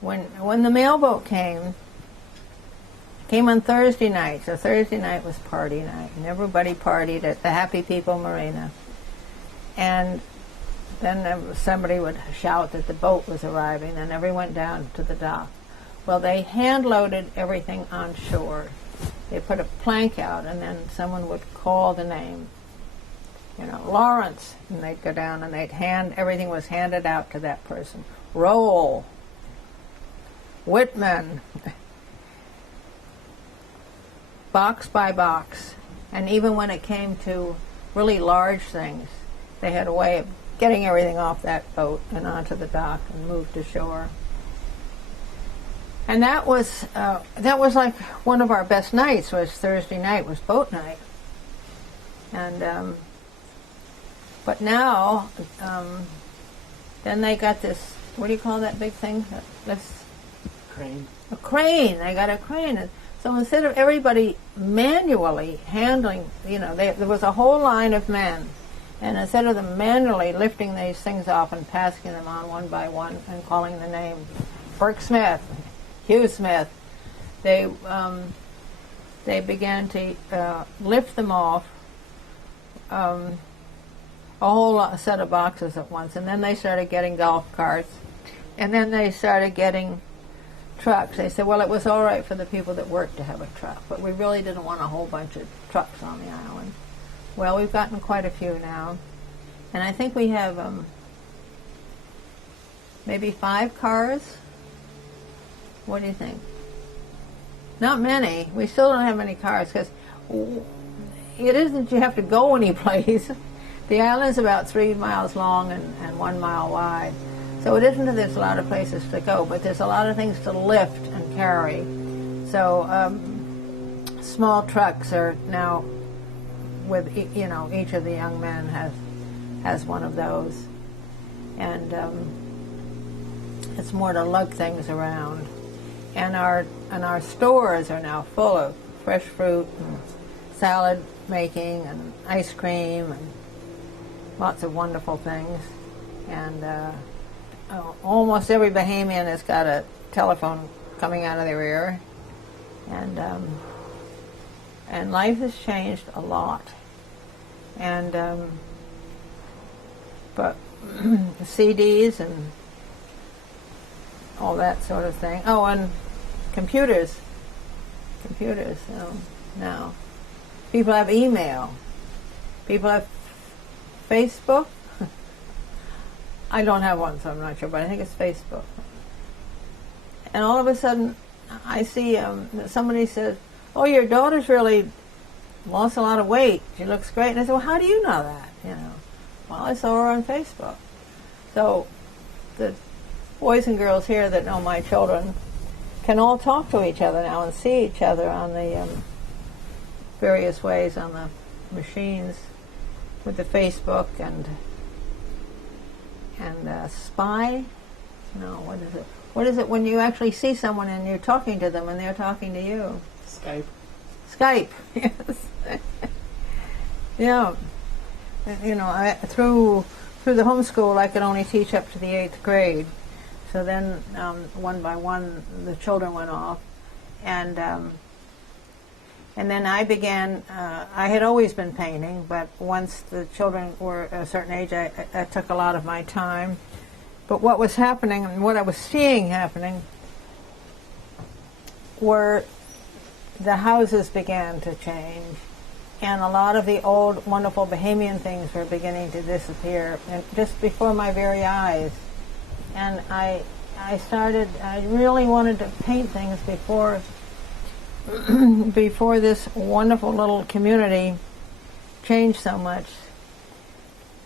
when the mailboat came on Thursday night. So Thursday night was party night, and everybody partied at the Happy People Marina. And then somebody would shout that the boat was arriving, and everyone went down to the dock. Well, they hand-loaded everything on shore. They put a plank out, and then someone would call the name, Lawrence, and they'd go down and everything was handed out to that person. Roll, Whitman, box by box. And even when it came to really large things, they had a way of getting everything off that boat and onto the dock and moved to shore. And that was like one of our best nights. Was Thursday night was boat night. And but now, then they got this. What do you call that big thing? This crane. A crane. They got a crane. And so instead of everybody manually handling, there was a whole line of men. And instead of them manually lifting these things off and passing them on one by one and calling the name, Burke Smith, Hugh Smith, they began to lift them off, a whole set of boxes at once. And then they started getting golf carts. And then they started getting trucks. They said, well, it was all right for the people that worked to have a truck, but we really didn't want a whole bunch of trucks on the island. Well, we've gotten quite a few now. And I think we have maybe 5 cars. What do you think? Not many. We still don't have many cars because it isn't you have to go any place. The island's about 3 miles long and 1 mile wide. So it isn't that there's a lot of places to go, but there's a lot of things to lift and carry. So small trucks are now with, each of the young men has one of those. And it's more to lug things around. And our stores are now full of fresh fruit and salad making and ice cream and lots of wonderful things. And almost every Bahamian has got a telephone coming out of their ear. And life has changed a lot. And but CDs and all that sort of thing. Oh, and computers. Now people have email. People have Facebook. I don't have one, so I'm not sure, but I think it's Facebook. And all of a sudden, I see somebody says, "Oh, your daughter's really lost a lot of weight. She looks great." And I said, "Well, how do you know that?" Well, I saw her on Facebook. So the boys and girls here that know my children can all talk to each other now and see each other on the various ways on the machines with the Facebook and Spy. No, what is it? What is it when you actually see someone and you're talking to them and they're talking to you? Skype, yes. Yeah. Through the homeschool, I could only teach up to the 8th grade. So then, one by one, the children went off, and then I began. I had always been painting, but once the children were a certain age, I took a lot of my time. But what was happening, and what I was seeing happening, were the houses began to change, and a lot of the old, wonderful Bahamian things were beginning to disappear, and just before my very eyes. And I really wanted to paint things before this wonderful little community changed so much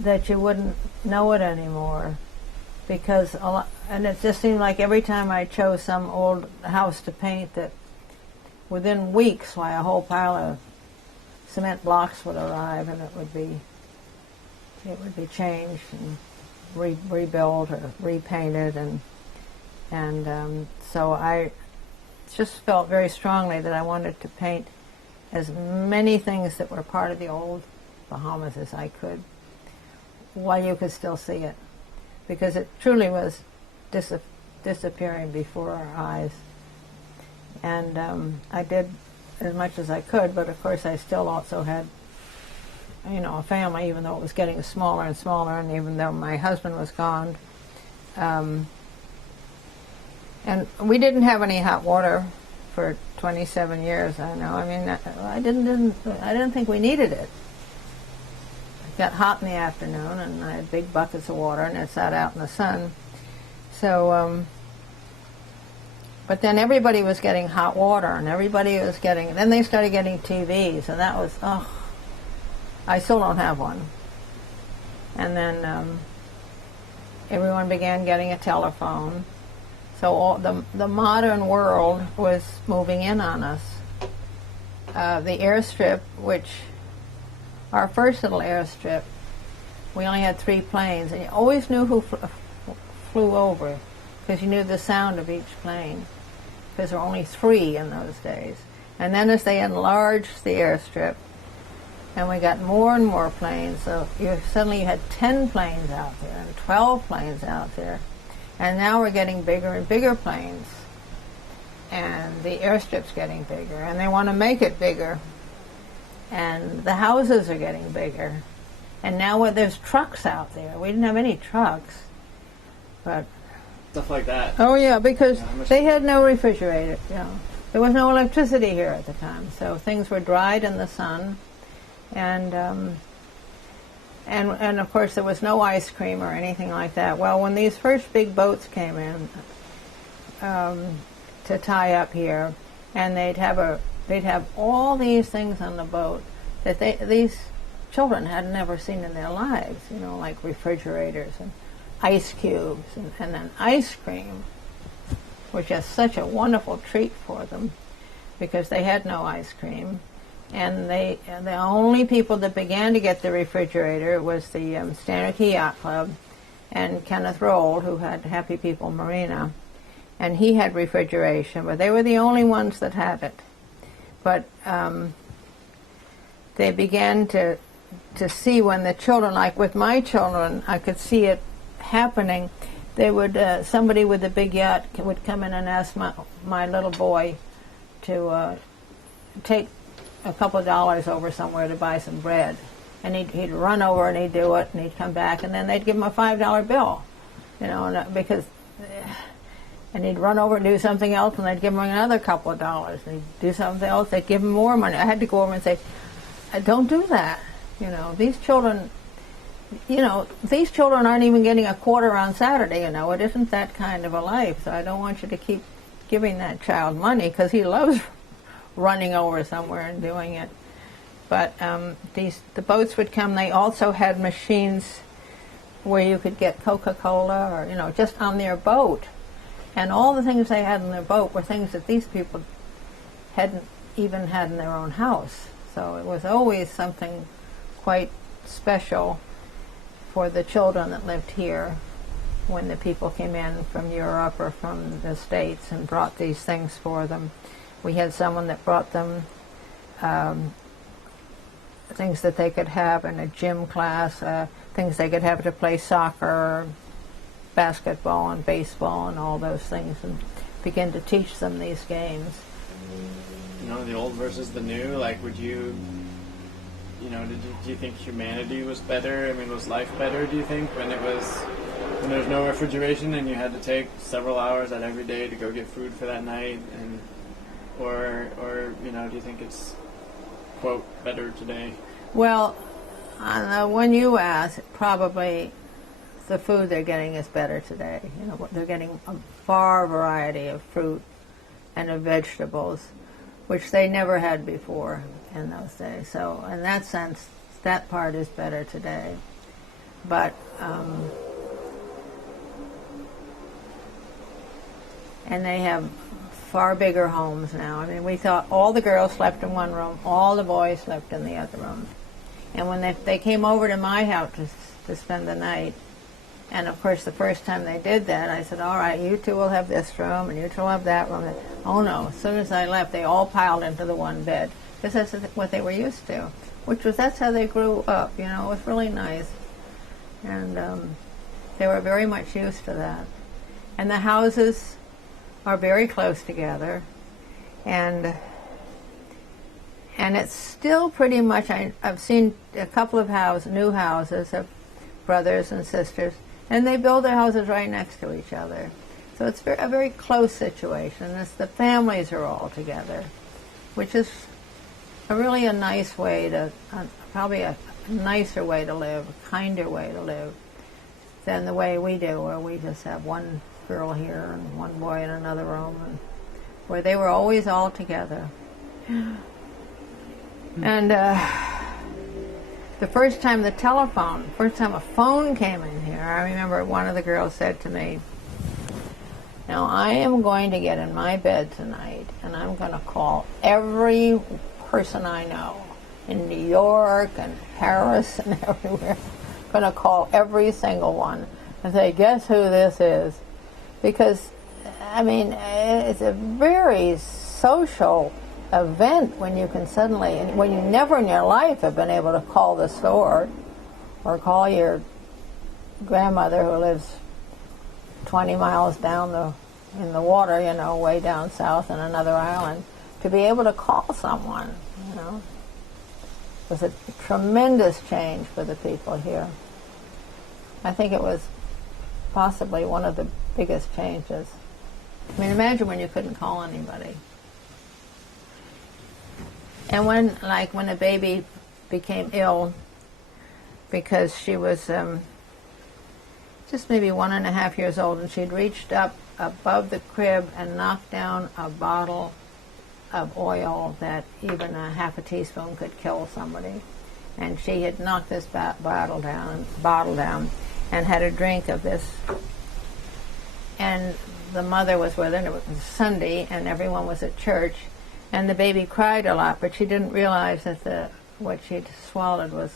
that you wouldn't know it anymore. Because and it just seemed like every time I chose some old house to paint, that within weeks, a whole pile of cement blocks would arrive, and it would be changed and rebuilt or repainted, and so I just felt very strongly that I wanted to paint as many things that were part of the old Bahamas as I could, while you could still see it, because it truly was disappearing before our eyes. And I did as much as I could, but of course I still also had, a family, even though it was getting smaller and smaller, and even though my husband was gone. And we didn't have any hot water for 27 years. I know. I mean, I didn't think we needed it. It got hot in the afternoon, and I had big buckets of water, and it sat out in the sun. So, but then everybody was getting hot water, and everybody was getting. Then they started getting TVs, and that was I still don't have one. And then everyone began getting a telephone. So all the modern world was moving in on us. The airstrip, which our first little airstrip, we only had 3 planes, and you always knew who flew over because you knew the sound of each plane, because there were only 3 in those days. And then as they enlarged the airstrip, and we got more and more planes, so suddenly you had 10 planes out there and 12 planes out there. And now we're getting bigger and bigger planes. And the airstrip's getting bigger, and they want to make it bigger. And the houses are getting bigger. And now there's trucks out there. We didn't have any trucks. But stuff like that. Oh yeah, because they had no refrigerator. There was no electricity here at the time. So things were dried in the sun. And of course there was no ice cream or anything like that. Well, when these first big boats came in to tie up here, and they'd have all these things on the boat that these children had never seen in their lives, like refrigerators and ice cubes and then ice cream, which is such a wonderful treat for them because they had no ice cream. And the only people that began to get the refrigerator was the Staniel Cay Yacht Club and Kenneth Rold, who had Happy People Marina. And he had refrigeration, but they were the only ones that had it. But they began to see when the children, like with my children, I could see it happening. They would, somebody with a big yacht would come in and ask my little boy to take a couple of dollars over somewhere to buy some bread, and he'd run over and he'd do it, and he'd come back, and then they'd give him a $5 bill, and he'd run over and do something else, and they'd give him another couple of dollars, and he'd do something else, they'd give him more money. I had to go over and say, don't do that. These children aren't even getting a quarter on Saturday. It isn't that kind of a life. So I don't want you to keep giving that child money because he loves running over somewhere and doing it. But the boats would come. They also had machines where you could get Coca-Cola or just on their boat, and all the things they had on their boat were things that these people hadn't even had in their own house. So it was always something quite special for the children that lived here when the people came in from Europe or from the States and brought these things for them. We had someone that brought them things that they could have in a gym class, things they could have to play soccer, basketball and baseball and all those things, and begin to teach them these games. The old versus the new, like would you, do you think humanity was better? I mean, was life better, do you think, when there was no refrigeration and you had to take several hours out every day to go get food for that night, and or do you think it's, quote, better today? Well, when you ask, probably the food they're getting is better today. They're getting a far variety of fruit and of vegetables, which they never had before in those days. So in that sense, that part is better today. But and they have far bigger homes now. I mean, we thought all the girls slept in one room, all the boys slept in the other room. And when they came over to my house to spend the night, and of course the first time they did that, I said, all right, you two will have this room, and you two will have that room. Oh no, as soon as I left, they all piled into the one bed, because that's what they were used to, that's how they grew up, it was really nice. And they were very much used to that. And the houses are very close together, and it's still pretty much, I've seen a couple of new houses of brothers and sisters, and they build their houses right next to each other. So it's a very close situation. The families are all together, which is really a nice way to, probably a nicer way to live, a kinder way to live than the way we do, where we just have one girl here and one boy in another room, and where they were always all together. And the first time a phone came in here, I remember one of the girls said to me, "Now I am going to get in my bed tonight and I'm going to call every person I know in New York and Paris and everywhere. I'm going to call every single one and say, guess who this is?" Because, I mean, it's a very social event when you can suddenly, when you never in your life have been able to call the store or call your grandmother who lives 20 miles down in the water, you know, way down south in another island, to be able to call someone, you know, was a tremendous change for the people here. I think it was possibly one of the biggest changes. I mean, imagine when you couldn't call anybody. And when a baby became ill because she was just maybe 1.5 years old, and she'd reached up above the crib and knocked down a bottle of oil that even a half a teaspoon could kill somebody. And she had knocked this bottle down and had a drink of this. And the mother was with her, and it was Sunday, and everyone was at church. And the baby cried a lot, but she didn't realize that what she'd swallowed was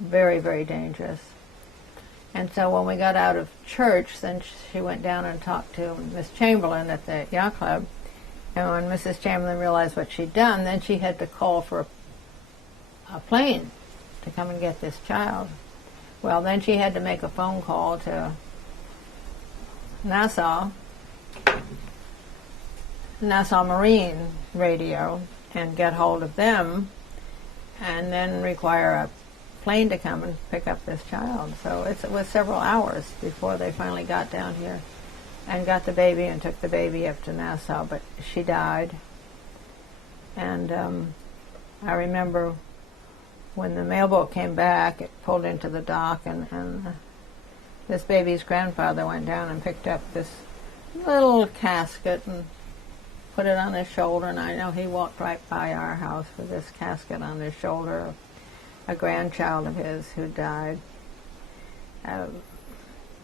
very, very dangerous. And so when we got out of church, then she went down and talked to Miss Chamberlain at the yacht club. And when Mrs. Chamberlain realized what she'd done, then she had to call for a plane to come and get this child. Well, then she had to make a phone call to Nassau Marine Radio, and get hold of them, and then require a plane to come and pick up this child. So it was several hours before they finally got down here and got the baby and took the baby up to Nassau, but she died. And I remember when the mailboat came back, it pulled into the dock, and this baby's grandfather went down and picked up this little casket and put it on his shoulder, and I know he walked right by our house with this casket on his shoulder of a grandchild of his who died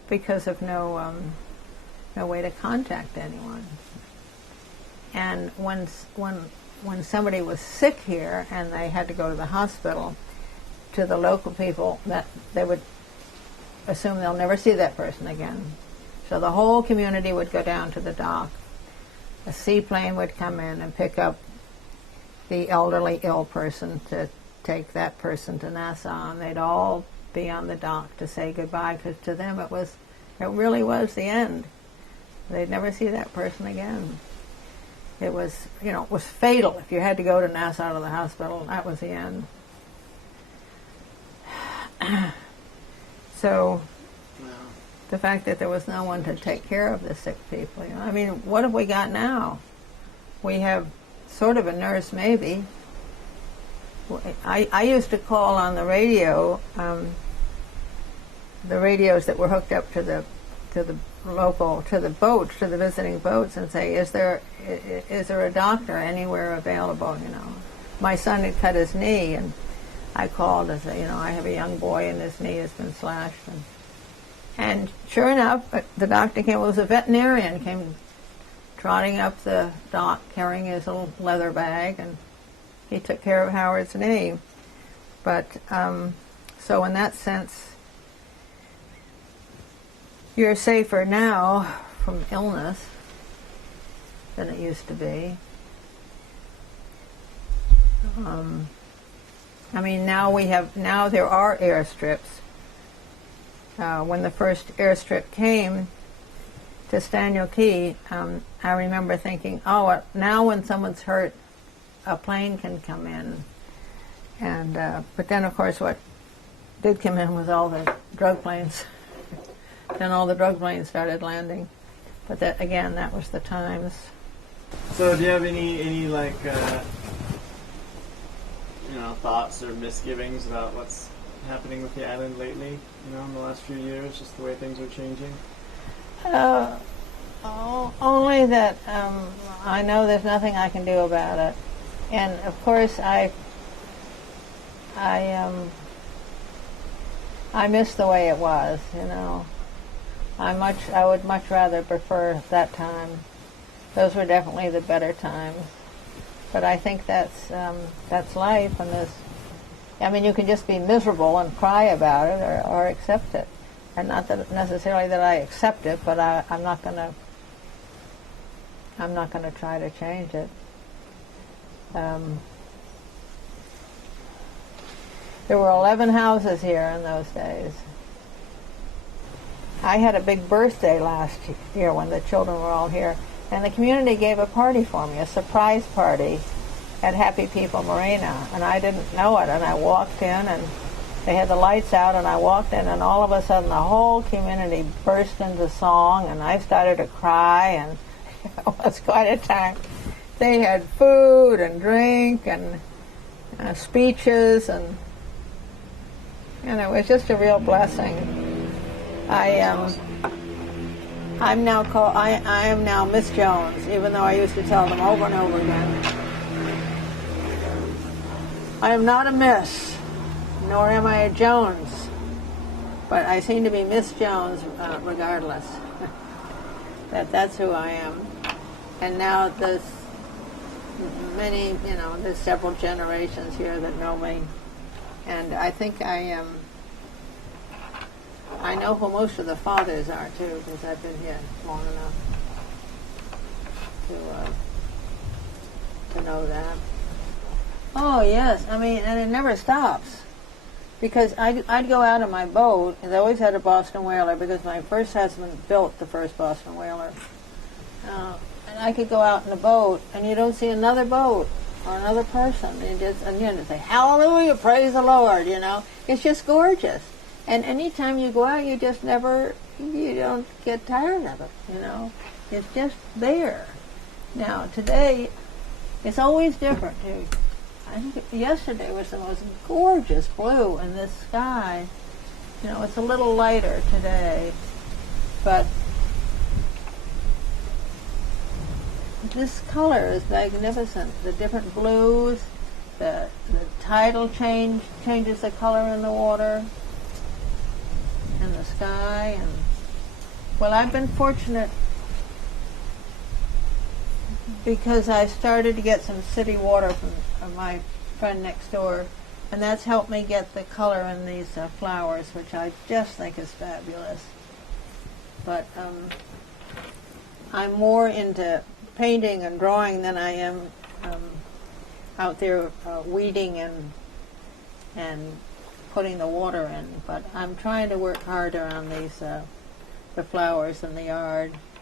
because of no way to contact anyone. And when somebody was sick here and they had to go to the hospital, to the local people, that they would assume they'll never see that person again. So the whole community would go down to the dock. A seaplane would come in and pick up the elderly ill person to take that person to Nassau, and they'd all be on the dock to say goodbye, because to them it really was the end. They'd never see that person again. It was, it was fatal. If you had to go to Nassau to the hospital, that was the end. So the fact that there was no one to take care of the sick people, I mean, what have we got now? We have sort of a nurse, maybe. I used to call on the radio, the radios that were hooked up to the boats, to the visiting boats, and say, is there a doctor anywhere available? My son had cut his knee, and I called and said, I have a young boy and his knee has been slashed. And sure enough, the doctor came. It was a veterinarian, came trotting up the dock carrying his little leather bag, and he took care of Howard's knee. But so in that sense, you're safer now from illness than it used to be. I mean, now there are airstrips. When the first airstrip came, to Staniel Cay, I remember thinking, oh, now when someone's hurt, a plane can come in. And but then, of course, what did come in was all the drug planes. Then all the drug planes started landing. But that, again, that was the times. So do you have any like thoughts or misgivings about what's happening with the island lately, in the last few years, just the way things are changing? Only that I know there's nothing I can do about it. And of course I miss the way it was, I would much rather prefer that time. Those were definitely the better times. But I think that's life, and you can just be miserable and cry about it, or accept it. And not that necessarily that I accept it, but I'm not gonna try to change it. There were 11 houses here in those days. I had a big birthday last year when the children were all here, and the community gave a party for me, a surprise party at Happy People Marina, and I didn't know it, and I walked in, and they had the lights out, and I walked in, and all of a sudden the whole community burst into song, and I started to cry, and it was quite a time. They had food and drink and speeches, and it was just a real blessing. I am now Miss Jones, even though I used to tell them over and over again. I am not a Miss, nor am I a Jones, but I seem to be Miss Jones regardless. That's who I am. And now there's many, there's several generations here that know me, and I think I know who most of the fathers are too, because I've been here long enough to know that. Oh yes, and it never stops, because I'd go out on my boat, and I always had a Boston whaler because my first husband built the first Boston whaler. And I could go out in a boat, and you don't see another boat or another person. You just say, "Hallelujah, praise the Lord." It's just gorgeous. And anytime you go out, you don't get tired of it. It's just there. Now today, it's always different. I think yesterday was the most gorgeous blue in this sky. It's a little lighter today, but this color is magnificent. The different blues, the tidal changes the color in the water and the sky. And well, I've been fortunate because I started to get some city water from my friend next door, and that's helped me get the color in these flowers, which I just think is fabulous. But I'm more into painting and drawing than I am out there weeding and putting the water in. But I'm trying to work harder on these the flowers in the yard.